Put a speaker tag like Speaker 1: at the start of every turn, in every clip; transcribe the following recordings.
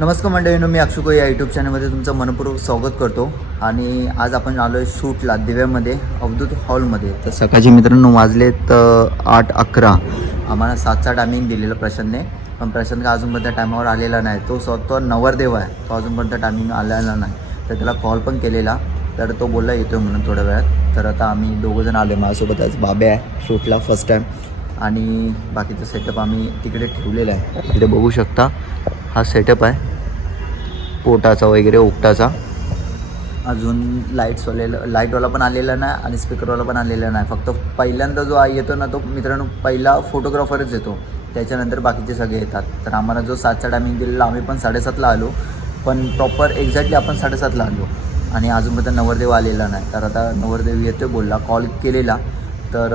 Speaker 1: नमस्कार मंडळीनो मी अक्षुको या यूट्यूब चॅनलमध्ये तुमचं मनपूर्वक स्वागत करतो. आणि आज आपण आलो आहे शूटला दिव्यामध्ये अवधूत हॉलमध्ये. तर सकाळचे मित्रांनो वाजलेत तर आठ अकरा. आम्हाला सातचा टायमिंग दिलेलं प्रशांतने. पण प्रशांत का अजूनपर्यंत टायमावर आलेला नाही. तो स्वतः नवरदेव आहे. तो अजूनपर्यंत टायमिंग आलेला नाही. तर त्याला कॉल पण केलेला. तर तो बोलला येतो म्हणून थोड्या वेळात. तर आता आम्ही दोघंजण आलो आहे माझ्यासोबत. आज बाबे आहे शूटला फर्स्ट टाईम आणि बाकीचं सेटअप आम्ही तिकडे ठेवलेलं आहे. तिकडे बघू शकता. हा सेटअप आहे. पोटाचा वगैरे ओकटाचा अजून लाईट्सवालेला लाईटवाला पण आलेला नाही आणि स्पीकरवाला पण आलेला नाही. फक्त पहिल्यांदा जो येतो ना तो मित्रांनो पहिला फोटोग्राफरच येतो. त्याच्यानंतर बाकीचे सगळे येतात. तर आम्हाला जो सातचा टायमिंग दिलेला आम्ही पण साडेसातला आलो. पण प्रॉपर एक्झॅक्टली आपण साडेसातला आलो. आणि अजूनपर्यंत नवरदेव आलेला नाही. तर आता नवरदेव येतो बोलला कॉल केलेला. तर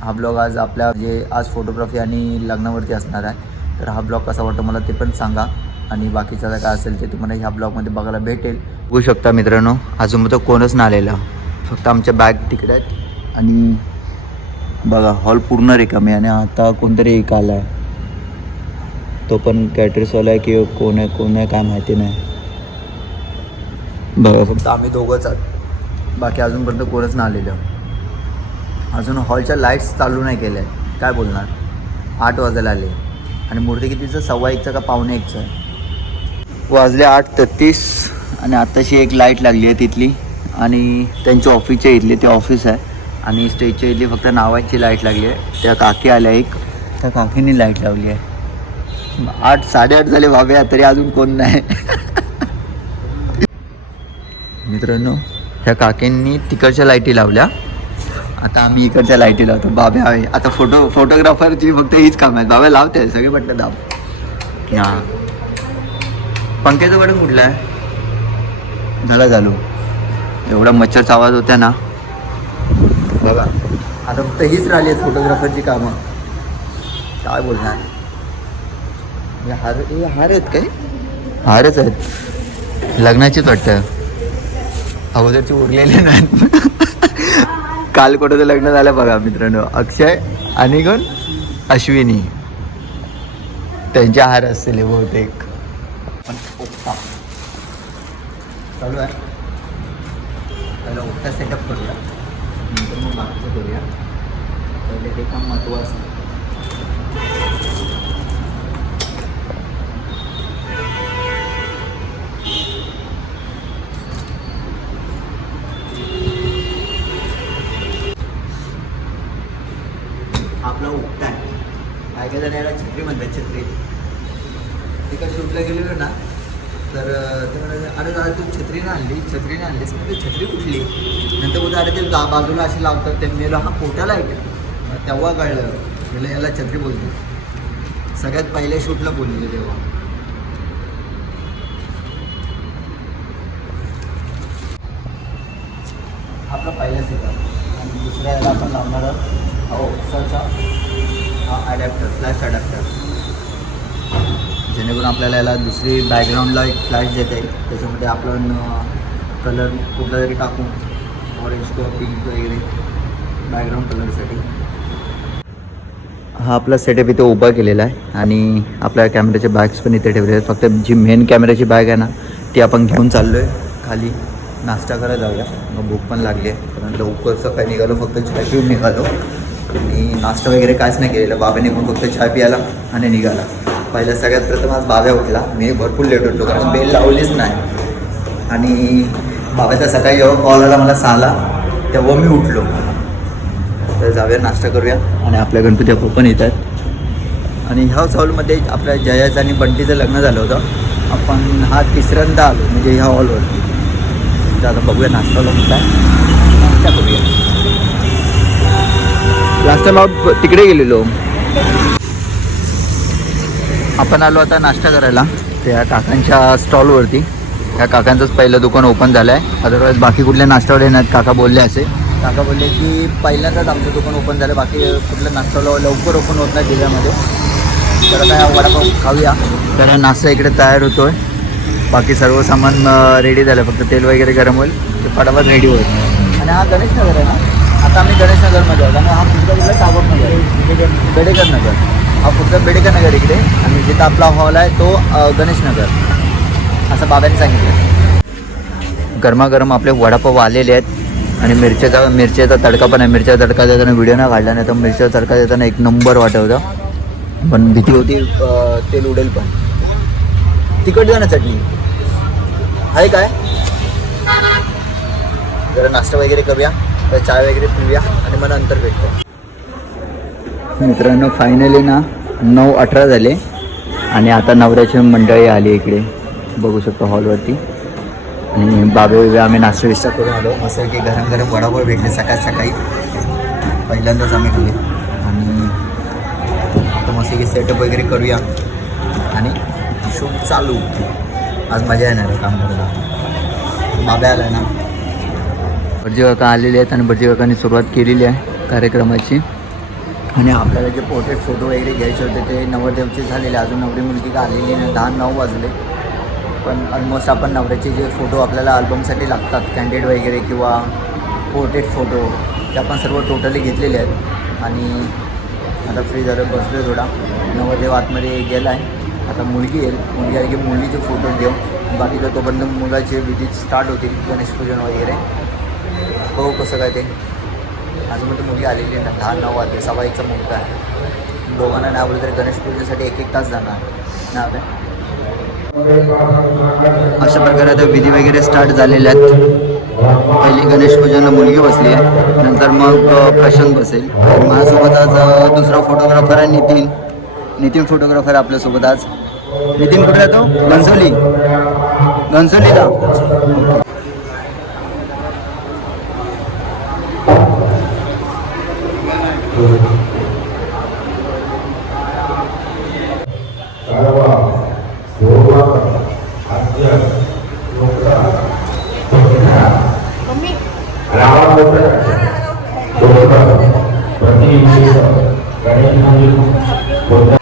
Speaker 1: हा ब्लॉग आज आपल्या जे आज फोटोग्राफी आणि लग्नावरती असणार आहे. तर हा ब्लॉग कसा वाटतो मला ते पण सांगा. आणि बाकीचं काय असेल ते तुम्हाला ह्या ब्लॉगमध्ये बघायला भेटेल. बघू शकता मित्रांनो अजून तर कोणच नाही आलेला. फक्त आमच्या बॅग तिकडे आहेत. आणि बघा हॉल पूर्ण रिकामी आणि आता कोणतरी एक आला आहे तो पण कॅटरिसवाला आहे की कोण आहे कोण आहे काय माहिती नाही. बघा फक्त आम्ही दोघंच आहोत. बाकी अजूनपर्यंत कोणच नाही आलेलं. अजून हॉलच्या लाईट्स चालू नाही केल्या आहेत काय बोलणार? आठ वाजायला आले. आणि मूर्ती कितीचं? सव्वा एकचं का पावणे एकचं? आहे वाजले आठ तेहतीस आणि आत्ताशी एक लाइट लागली आहे तिथली आणि त्यांच्या ऑफिसच्या इथली ते ऑफिस आहे. आणि स्टेजच्या इथली फक्त नावाची लाइट लागली आहे. त्या काकी आल्या एक. त्या काकीने लाइट लावली आहे. आठ साडेआठ झाले भाव्या तरी अजून कोण नाही. मित्रांनो त्या काकींनी तिकडच्या लाईटी लावल्या. आता आम्ही इकडच्या लाईटी लावतो. बाबे हवे आता फोटो फोटोग्राफरची फक्त हीच काम आहे बाबा लावते. सगळे म्हटलं दाब. हां. पंख्याचं बटन कुठलं आहे? झालं चालू एवढा मच्छरचा आवाज होता ना. बघा आता फक्त हीच राहिली आहेत फोटोग्राफरची कामं. काय बोलणार? हे हार हे हार आहेत काय? हारच आहेत. लग्नाचीच वाटतं. अगोदरची उरलेले नाहीत. काल कुठं लग्न झालं बघा मित्रांनो. अक्षय आणि कोण? अश्विनी. त्यांचे हार असतील हे बहुतेक पण ओक्ता चालू आहे. पहिला ओक्ता सेटअप करूया. नंतर मग बाकीचं करूया. पहिले ते काम महत्त्वाचं छत्रीने आणली छत्रीने आणलीस म्हणजे छत्री उठली नंतर बोलतो अरे ते दा बाजूला असे लावतात ते मेलो हा पोटाला आहे का मग तेव्हा कळलं गेलं याला छत्री बोलतो सगळ्यात पहिल्या शूटला बोलले तेव्हा. आपला पहिला सेटअप आणि दुसऱ्या याला आपण लावणार आहोत हो सरचा हा ॲडॅप्टर फ्लॅश ॲडॅप्टर जेणेकरून आपल्याला याला दुसरी बॅकग्राऊंडला एक फ्लॅश देता. येईल त्याच्यामध्ये आपण कलर कुठला तरी टाकून ऑरेंज किंवा पिंक वगैरे. बॅकग्राऊंड कलरसाठी हा आपला सेटअप इथे उभा केलेला आहे. आणि आपल्या कॅमेऱ्याचे बॅग्स पण इथे ठेवले आहेत. फक्त जी मेन कॅमेऱ्याची बॅग आहे ना ती आपण घेऊन चाललो आहे खाली नाश्ता करायला जाऊया. मग भूक पण लागली आहे. कारण लवकर सकाळी निघालो फक्त चाय पिऊन निघालो. आणि नाश्ता वगैरे काहीच नाही केलेला. बाबाने पण फक्त चाय प्यायला आणि निघाला. पहिल्या सगळ्यात प्रथम आज बाब्या उठला. मी भरपूर लेट उठलो कारण बेल लावलीच नाही. आणि बाव्याचा सकाळी जेव्हा कॉल आला मला सहाला तेव्हा मी उठलो. तर जाऊया नाश्ता करूया. आणि आपल्या गणपती बाप्पा पण येतात आणि ह्याच हॉलमध्ये आपल्या जयाचं आणि बंटीचं लग्न झालं होतं. आपण हा तिसऱ्यांदा आलो म्हणजे ह्या हॉलवरती तर आता बघूया नाश्ता काय? नाश्ता करूया. लास्ट टाइम तिकडे गेलेलो. आपण आलो आता नाश्ता करायला. त्या काकांच्या स्टॉलवरती. त्या काकांचंच पहिलं दुकान ओपन झालं आहे अदरवाईज बाकी कुठल्या नाश्त्यावर नाहीत काका बोलले असे. काका बोलले की पहिल्यांदाच आमचं दुकान ओपन झालं. बाकी कुठलं नाश्ता लवकर ओपन होत नाही जिल्ह्यामध्ये तर आता वडापाव खाऊया. तर हा नाश्ता इकडे तयार होतो आहे बाकी सर्व सामान रेडी झालं. फक्त तेल वगैरे गरम होईल. ते फटाफट रेडी होईल. आणि हा गणेश नगर आहे ना? आता आम्ही गणेश नगरमध्ये आहोत. आणि हा मुलगा गेला टागोरमध्ये आहे. गडेकर नगर हा फक्त बेडेकर नगर इकडे. आणि जिथं आपला हॉल आहे तो गणेशनगर. गणेश नगर असं बाबांनी सांगितलं. गरमागरम आपले वडापाव आलेले आहेत. आणि मिरच्याचा मिरच्याचा तडका पण आहे. मिरच्याचा तडका देताना व्हिडिओ नाही काढला नाही तर मिरच्याचा तडका देताना एक नंबर वाटवता. पण भीती होती तेल उडेल पण. तिखट द्या ना चटणी? आहे काय? जरा नाश्ता वगैरे करूया. तर चाय वगैरे पिऊया. आणि मग नंतर भेटतो मित्रांनो फायनली ना नऊ अठरा झाले आणि आता नवऱ्याची मंडळी आली इकडे. बघू शकतो हॉलवरती आणि बाबे बाबे आम्ही नाश्ता विस्ता करून आलो. मस्त की गरम गरम वडापाव भेटले सकाळ सकाळी. पहिल्यांदाच आम्ही खाल्ले. आणि आता मस्त की सेटअप वगैरे करूया. आणि शूट चालू. आज मजा येणार आहे काम करायला. बाबा आला ना. भटजी काका आलेले आहेत आणि भटजी काकाने सुरुवात केलेली आहे कार्यक्रमाची. आणि आपल्याला जे पोर्ट्रेट फोटो वगैरे घ्यायचे होते ते नवरदेवचे झालेले. अजून नवरी मुलगी का आलेली नाही दहा नऊ वाजले. पण ऑलमोस्ट आपण नवऱ्याचे जे फोटो आपल्याला अल्बमसाठी लागतात कॅन्डिडेट वगैरे किंवा पोर्ट्रेट फोटो ते आपण सर्व टोटली घेतलेले आहेत. आणि आता फ्री झालं बसलो थोडा. नवरदेव आतमध्ये गेला आहे आता मुलगी येईल. मुलगी आली की मुलीचे फोटो घेऊ. बाकीचं तोपर्यंत मुलाचे विधी स्टार्ट होतील गणेश पूजन वगैरे. हो कसं काय ते. माझं म्हणतो मुली मुलगी आलेली आहे ना दहा नऊ वाजले सव्वा एकचा मुलगा आहे. दोघांना नाही आवडलं तरी गणेश पूजेसाठी एक एक तास जाणार. ना काय? अशा प्रकारे आता विधी वगैरे स्टार्ट झालेले आहेत. पहिली गणेश पूजनला मुलगी बसली आहे. नंतर मग प्रशांत बसेल. माझ्यासोबत आज दुसरा फोटोग्राफर आहे नितीन. नितीन फोटोग्राफर आहे आपल्यासोबत आज. नितीन कुठे राहतो घनसोली. घनसोलीला.
Speaker 2: ప్రతి గణేష్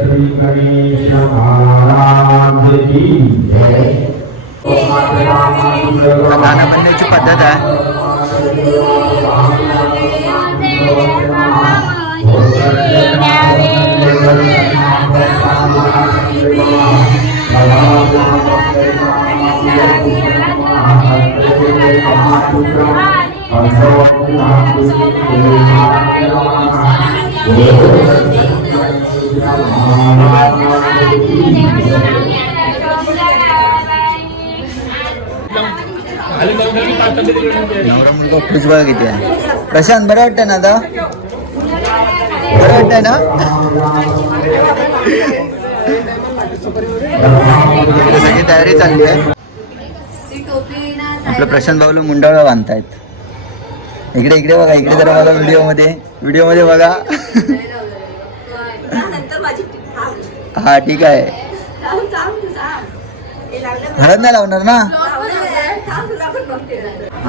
Speaker 2: श्री गणेश महाराज की जय
Speaker 1: गाणं बनण्याची पद्धत आहे नवरा मुलगा खुश बघा किती आहे प्रशांत बरं वाटतं ना आता? बरं वाटतंय ना? सगळी तयारी चालली आहे. आपलं प्रशांत भाऊला मुंडावळा बांधतायत. इकडे इकडे बघा इकडे जरा बघा व्हिडिओमध्ये. व्हिडिओमध्ये बघा. हा ठीक आहे. हळद नाही लावणार ना?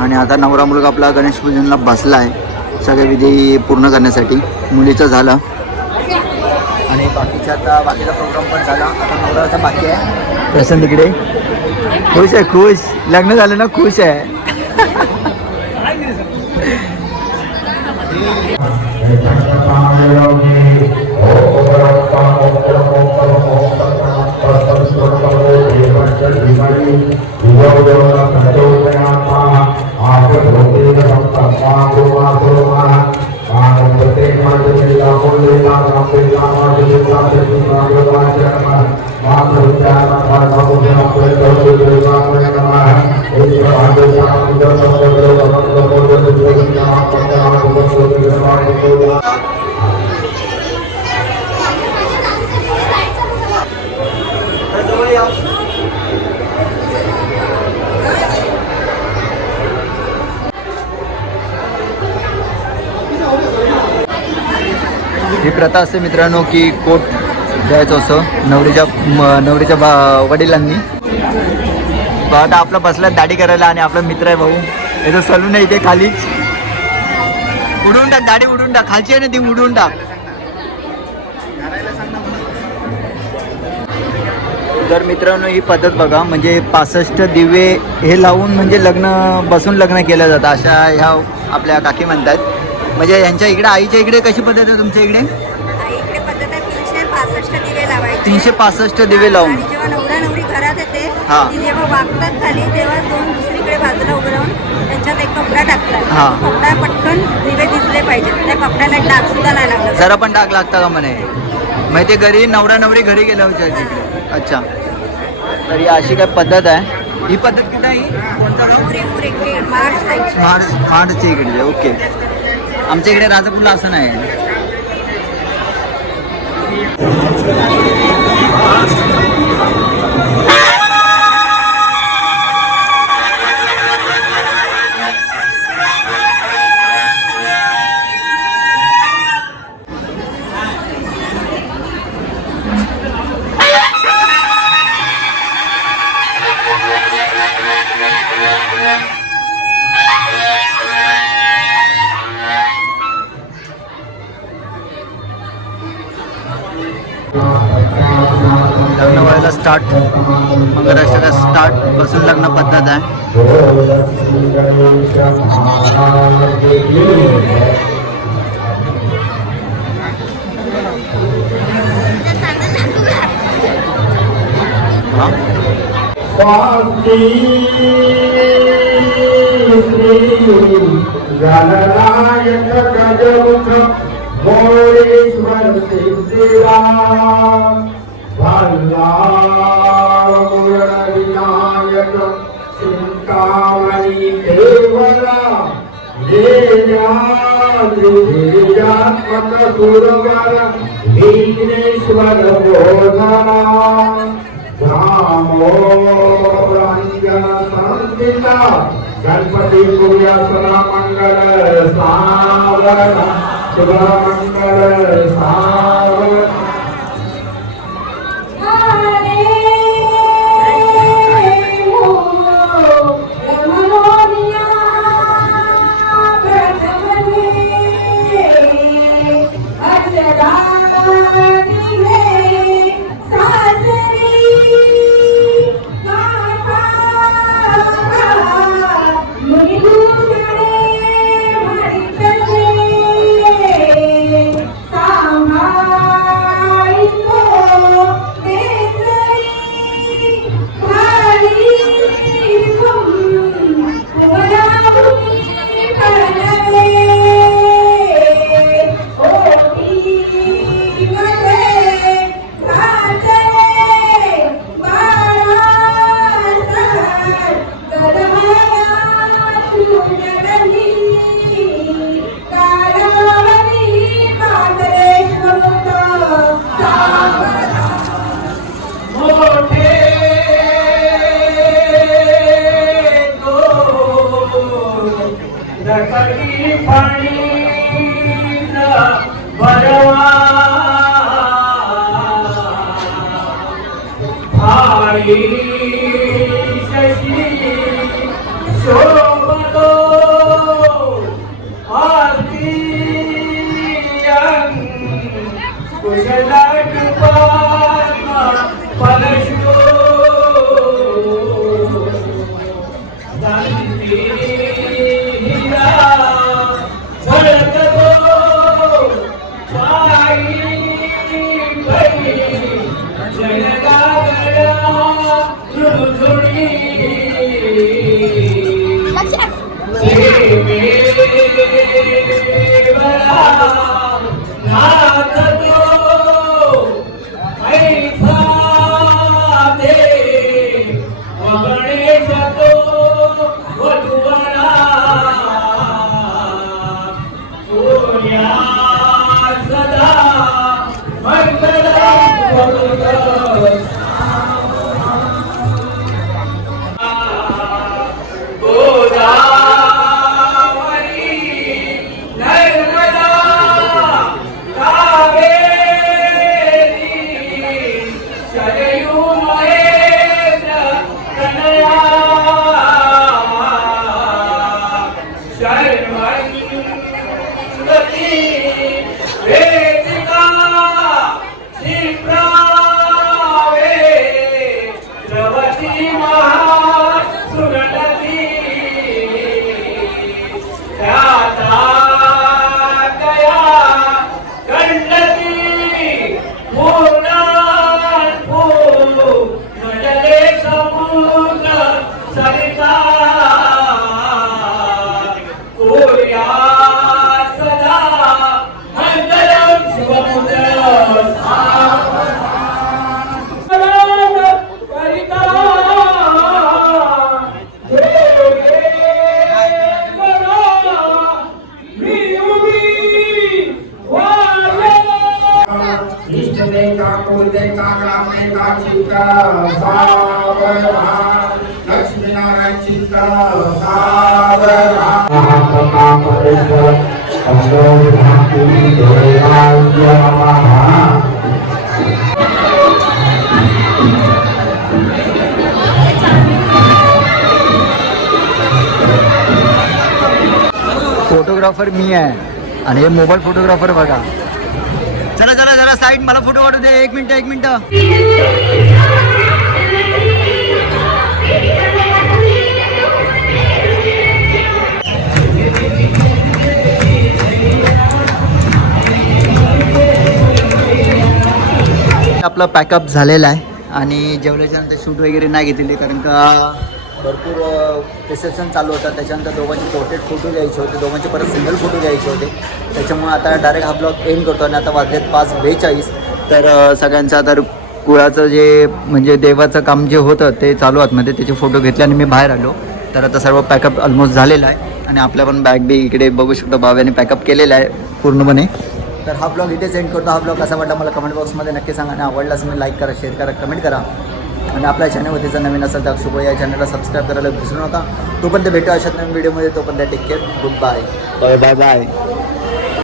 Speaker 1: आणि आता नवरा मुलगा आपला गणेश पूजनला बसला आहे सगळे विधी पूर्ण करण्यासाठी. मुलीचं झालं. बाकीच्या आता बाकीचा प्रोग्राम पण झाला. आता नवराचा बाकी आहे. प्रसन्न तिकडे खुश आहे खुश. लग्न झालं ना खुश आहे. प्रथा असते मित्रांनो की कोट द्यायचं असं नवरीच्या नवरीच्या बा वडिलांनी. आता आपला बसला दाढी करायला आणि आपला मित्र आहे भाऊ. याचं सलून आहे इथे खालीच. उडून टाक दाढी उडून टाक. खालची आहे ना ती उडून टाक. तर मित्रांनो ही पद्धत बघा. म्हणजे पासष्ट दिवे हे लावून म्हणजे लग्न बसून लग्न केलं जातं. अशा ह्या आपल्या काकी म्हणतात म्हणजे यांच्या इकडे आईच्या इकडे कशी पद्धत आहे तुमच्या इकडे?
Speaker 3: तीनशे पासष्ट दिवे
Speaker 1: लावून.
Speaker 3: आणि जेव्हा नवरा नवरी घरात येते
Speaker 1: हा.
Speaker 3: ती जेव्हा वागतात खाली तेव्हा दोन दुसरीकडे बाजूला उभं राहून त्यांच्यात एक कपडा टाकतात.
Speaker 1: हा.
Speaker 3: तो कपडा पटकन दिवे दिसले पाहिजेत. त्या कपड्याला डाग सुद्धा नाही लागला.
Speaker 1: जरा पण डाग लागता का म्हणे मग ते घरी नवरा नवरी घरी गेल्या होत्या तिकडे अच्छा. तर ही अशी काय पद्धत आहे? ही पद्धत कुठे आहे? कोणता गाव?
Speaker 3: पुरे पुरे खेळ मार्च साईडचे.
Speaker 1: महाड महाडच्या इकडे ओके. आमच्या इकडे राजापूरला असं नाही. Thank you. स्टार्ट मंगळाष्टका स्टार्ट बसून लग्न पद्धत आहे.
Speaker 2: गणनायक गजमुख मोरेश्वर सिद्धिराम विनायक चिंतामणी देवरा लीलात्मक सुरवर विघ्नेश्वर बोधना रामो रंजन संस्थिता गणपती पूर्यासना मंगल सावरण शुभ मंगल सावरण
Speaker 4: पानी गणेश
Speaker 1: फोटोग्राफर मी आहे. आणि हे मोबाईल फोटोग्राफर बघा. चला चला जरा साईड मला फोटो काढू दे. एक मिनिट एक मिनिट. आपलं पॅकअप झालेलं आहे. आणि जेवल्याच्या नंतर शूट वगैरे नाही घेतलेली कारण का भरपूर रिसेप्शन चालू होतं. त्याच्यानंतर दोघांचे पोर्ट्रेट फोटो घ्यायचे होते. दोघांचे परत सिंगल फोटो घ्यायचे होते. त्याच्यामुळे आता डायरेक्ट हा ब्लॉग एंड करतो आणि आता वाजलेत पाच बेचाळीस. तर सगळ्यांचा तर कुळाचं जे म्हणजे देवाचं काम जे होतं ते चालू आतमध्ये. त्याचे फोटो घेतले आणि मी बाहेर आलो. तर आता सर्व पॅकअप ऑलमोस्ट झालेला आहे. आणि आपल्या पण बॅग बी इकडे बघू शकतो. भाव्याने पॅकअप केलेला आहे पूर्णपणे. तर हा ब्लॉग इथे सेंड करतो. हा ब्लॉग कसा वाटला मला कमेंट बॉक्समध्ये नक्की सांगा. आणि आवडला असेल लाईक करा शेअर करा कमेंट करा. आणि आपल्या चॅनलवरती जर नवीन असेल तर अक्षुभ या चॅनलला सबस्क्राईब करायला विसरू नका. तोपर्यंत भेटू अशात नवीन व्हिडिओमध्ये तोपर्यंत take care good bye bye bye